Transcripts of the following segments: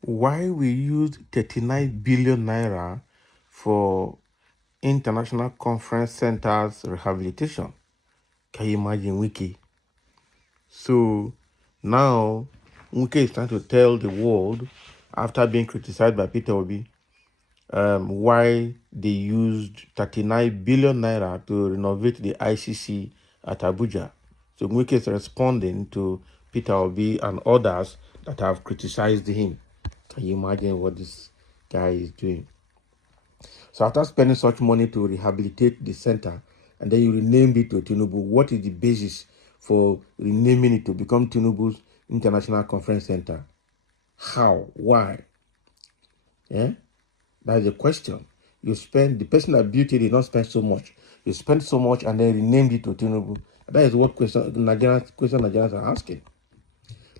Why we used 39 billion naira for international conference centers rehabilitation? Can you imagine, Wike? So now Wike is trying to tell the world, after being criticized by Peter Obi, why they used 39 billion naira to renovate the ICC at Abuja. So Wike is responding to Peter Obi and others that have criticized him. Can you imagine what this guy is doing? So after spending such money to rehabilitate the center, and then you renamed it to Tinubu, what is the basis for renaming it to become Tinubu's International Conference Center? How? Why? Yeah? That's the question. You spend, the person that built it did not spend so much. You spent so much and then renamed it to Tinubu. That is what Nigerians are asking.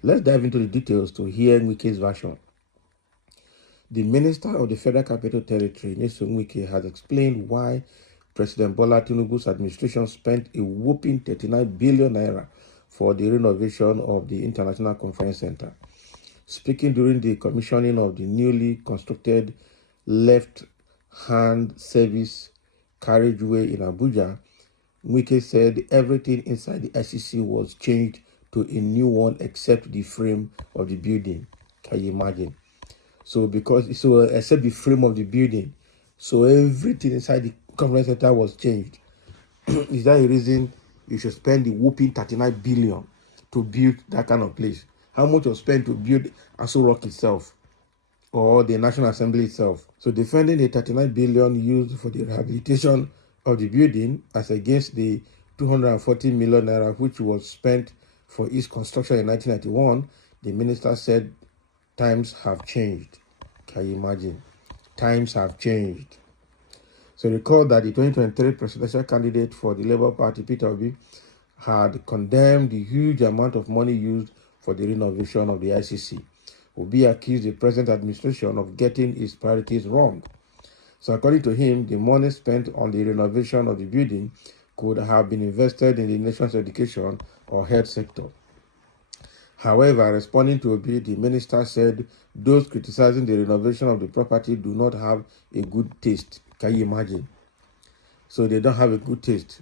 Let's dive into the details to hear Wike's version. The Minister of the Federal Capital Territory, Nyesom Wike, has explained why President Bola Tinubu's administration spent a whopping 39 billion naira for the renovation of the International Conference Center. Speaking during the commissioning of the newly constructed left-hand service carriageway in Abuja, Wike said everything inside the SEC was changed to a new one except the frame of the building. Can you imagine? So except the frame of the building, so everything inside the conference center was changed. Is that a reason you should spend the whopping 39 billion to build that kind of place? How much was spent to build Aso Rock itself or the National Assembly itself? So defending the 39 billion used for the rehabilitation of the building as against the 240 million naira which was spent for its construction in 1991, the minister said times have changed. Can you imagine? Times have changed. So recall that the 2023 presidential candidate for the Labour Party, Peter Obi, had condemned the huge amount of money used for the renovation of the ICC. Obi accused the present administration of getting its priorities wrong. So according to him, the money spent on the renovation of the building could have been invested in the nation's education or health sector. However, responding to Obi, the minister said those criticizing the renovation of the property do not have a good taste. Can you imagine? So they don't have a good taste.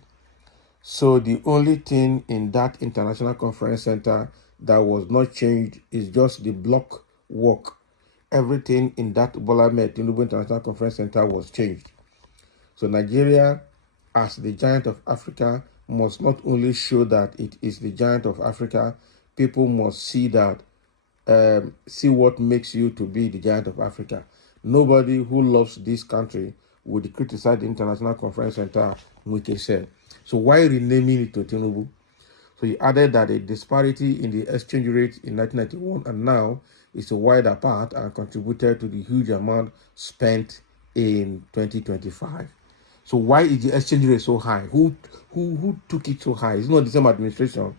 So the only thing in that international conference center that was not changed is just the block work. Everything in that Bola Tinubu International Conference Center was changed. So Nigeria, as the giant of Africa, must not only show that it is the giant of Africa, people must see that, see what makes you to be the giant of Africa. Nobody who loves this country would criticize the International Conference Center, Wike said. So why renaming it to Tinubu? So he added that the disparity in the exchange rate in 1991 and now is wide apart and contributed to the huge amount spent in 2025. So why is the exchange rate so high? Who took it so high? It's not the same administration.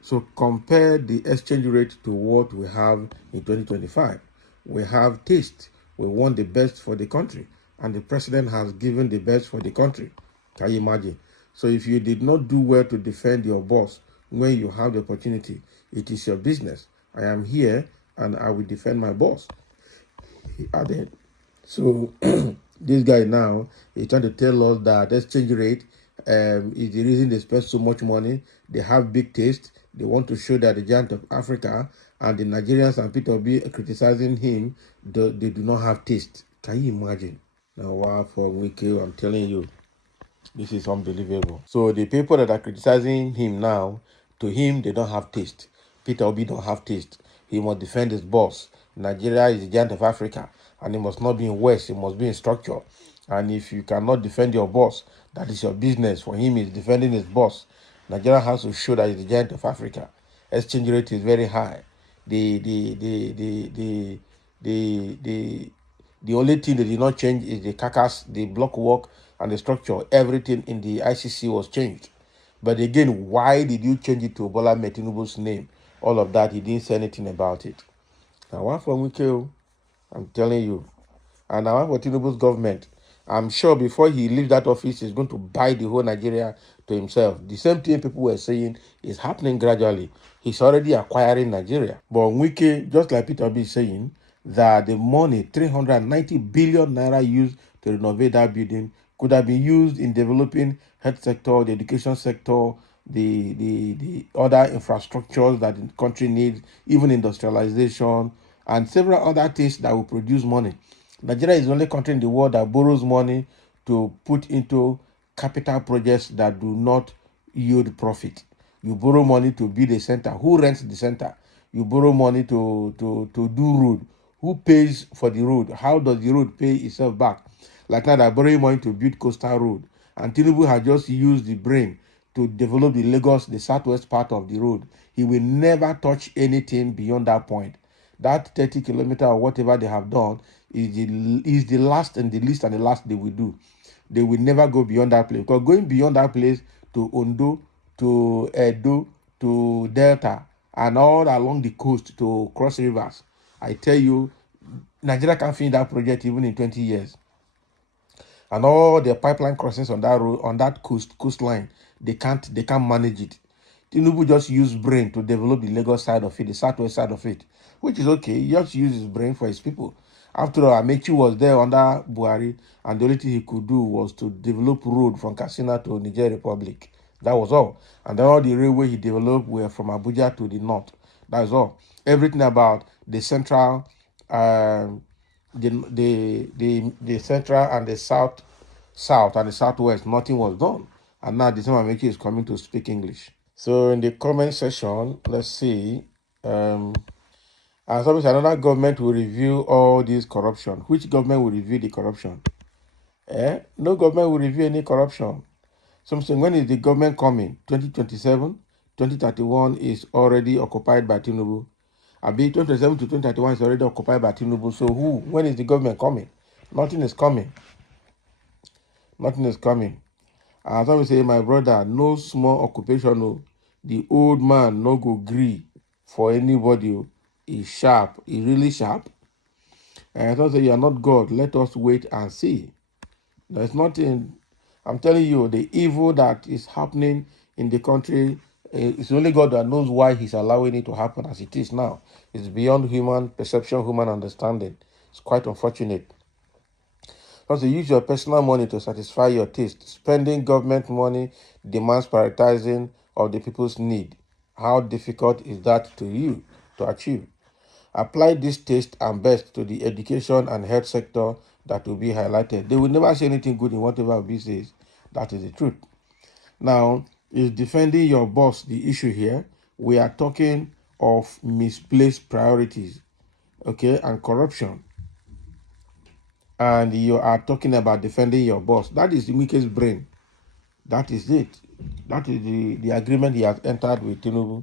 So compare the exchange rate to what we have in 2025. We have taste. We want the best for the country. And the president has given the best for the country. Can you imagine? So if you did not do well to defend your boss when you have the opportunity, it is your business. I am here and I will defend my boss, he added. So this guy now is trying to tell us that exchange rate is the reason they spend so much money. They have big taste. They want to show that the giant of Africa, and the Nigerians and Peter Obi criticizing him, they do not have taste. Can you imagine? Now, wow, for Wike, I'm telling you, this is unbelievable. So the people that are criticizing him now, to him, they don't have taste. Peter Obi don't have taste. He must defend his boss. Nigeria is the giant of Africa, and it must not be in West, it must be in structure. And if you cannot defend your boss, that is your business. For him, he's defending his boss. Nigeria has to show that he's the giant of Africa. Exchange rate is very high. The only thing they did not change is the carcass, the block work, and the structure. Everything in the ICC was changed. But again, why did you change it to Bola Tinubu's name? All of that, he didn't say anything about it. Now, one from Wike, I'm telling you. And now for Tinubu's government, I'm sure before he leaves that office, he's going to buy the whole Nigeria to himself. The same thing people were saying is happening gradually. He's already acquiring Nigeria. But Wike, just like Peter B is saying, that the money, 390 billion naira used to renovate that building, could have been used in developing health sector, the education sector, the other infrastructures that the country needs, even industrialization, and several other things that will produce money. Nigeria is the only country in the world that borrows money to put into capital projects that do not yield profit. You borrow money to build a center. Who rents the center? You borrow money to do road. Who pays for the road? How does the road pay itself back? Like now, they're borrowing money to build coastal road. And Tinubu has just used the brain to develop the Lagos, the southwest part of the road. He will never touch anything beyond that point. That 30 kilometer or whatever they have done is the last and the least and the last they will do. They will never go beyond that place. Because going beyond that place to Ondo, to Edo, to Delta, and all along the coast to cross rivers, I tell you, Nigeria can finish that project even in 20 years. And all the pipeline crossings on that road, on that coastline, they can't manage it. Tinubu just used brain to develop the Lagos side of it, the southwest side of it, which is okay. He just used his brain for his people. After all, Amechi was there under Buhari, and the only thing he could do was to develop road from Katsina to Niger Republic. That was all. And then all the railway he developed were from Abuja to the north. That was all. Everything about the central, the central and the south and the southwest, nothing was done. And now the same Amechi is coming to speak English. So in the comment section, let's see. And somebody said another government will review all this corruption. Which government will review the corruption? No government will review any corruption. Some saying, when is the government coming? 2027? 2031 is already occupied by Tinubu. Abi 2027 to 2031 is already occupied by Tinubu. So who? When is the government coming? Nothing is coming. Nothing is coming. And somebody say, my brother, no small occupation. No. The old man no go gree for anybody. He's sharp. He's really sharp. And I say, you are not God. Let us wait and see. There's nothing. I'm telling you, the evil that is happening in the country, it's only God that knows why he's allowing it to happen as it is now. It's beyond human perception, human understanding. It's quite unfortunate. Also, use your personal money to satisfy your taste. Spending government money demands prioritizing of the people's need. How difficult is that to you to achieve? Apply this taste and best to the education and health sector that will be highlighted. They will never say anything good in whatever Obi says. That is the truth. Now, is defending your boss the issue here? We are talking of misplaced priorities, okay, and corruption. And you are talking about defending your boss. That is the weakest brain. That is it. That is the agreement he has entered with Tinubu.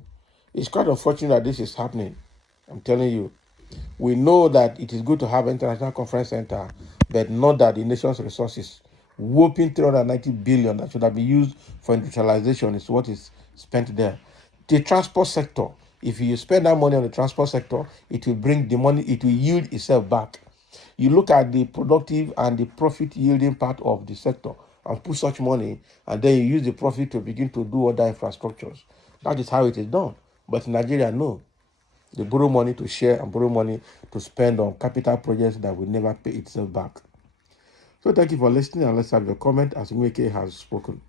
It's quite unfortunate that this is happening. I'm telling you. We know that it is good to have an international conference center, but not that the nation's resources, whopping 390 billion that should have been used for industrialization, is what is spent there. The transport sector, if you spend that money on the transport sector, it will bring the money, it will yield itself back. You look at the productive and the profit yielding part of the sector and put such money, and then you use the profit to begin to do other infrastructures. That is how it is done. But in Nigeria, no. They borrow money to share and borrow money to spend on capital projects that will never pay itself back. So thank you for listening, and let's have your comment as Wike has spoken.